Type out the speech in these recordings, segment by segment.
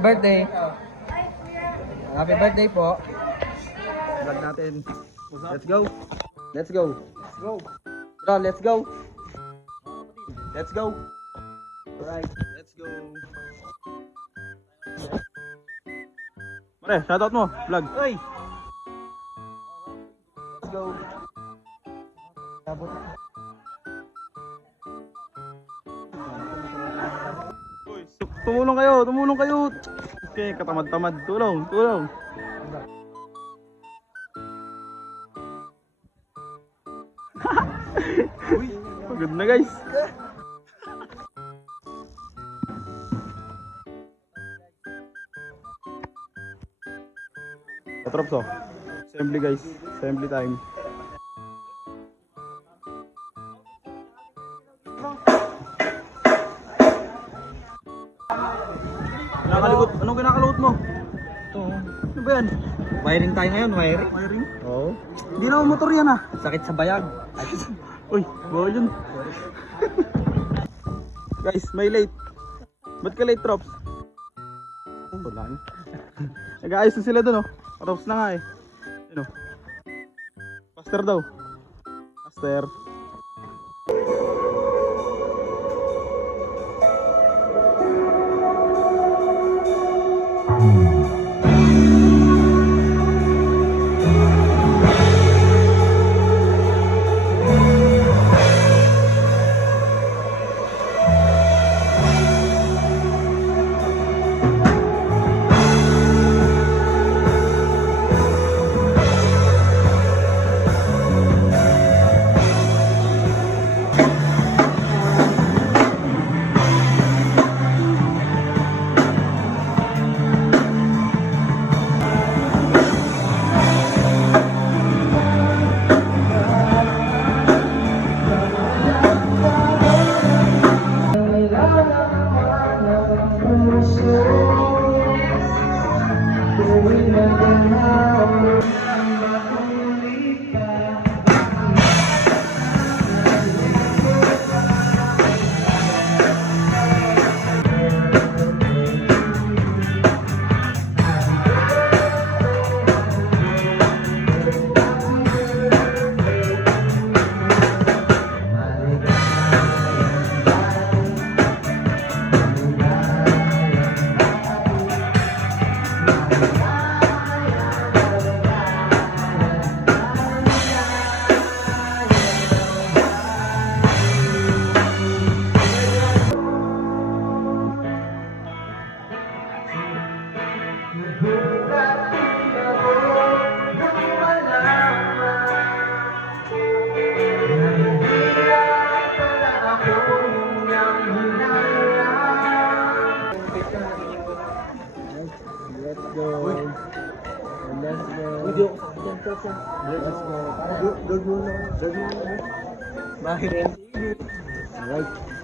Birthday. Happy birthday po. Vlog natin. Let's go. Let's go. Let's go. Bro, let's go. Let's go. Alright, let's go. Mare, shoutout mo, vlog. Oy. Let's go. Tumulong kayo, tumulong kayo. Okay, katamad-tamad. Tulong, tulong. Pagod na guys. Patrops oh. Assembly guys. Assembly time. Kinakalikot. Anong kinakalikot mo? Ito. Ano ba yan? Wiring tayo ngayon, wiring. Wiring? Oo. Hindi na motor yan ah. Sakit sa bayag. Uy, bawal yun. Guys, may late. Ba't ka late, Trops? Wala na. Nag-aayos na sila dun oh. Trops na nga eh. Ano? Faster daw. Faster.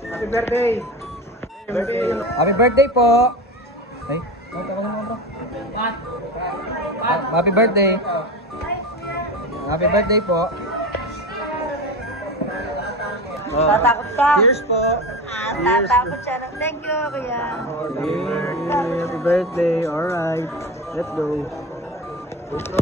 Happy birthday. Happy birthday po. Ay, happy birthday. Happy birthday po. Tatakot ka? Cheers po. Tatakot siya. Thank you, kuya. Happy birthday. Alright. Let's go. Let's go.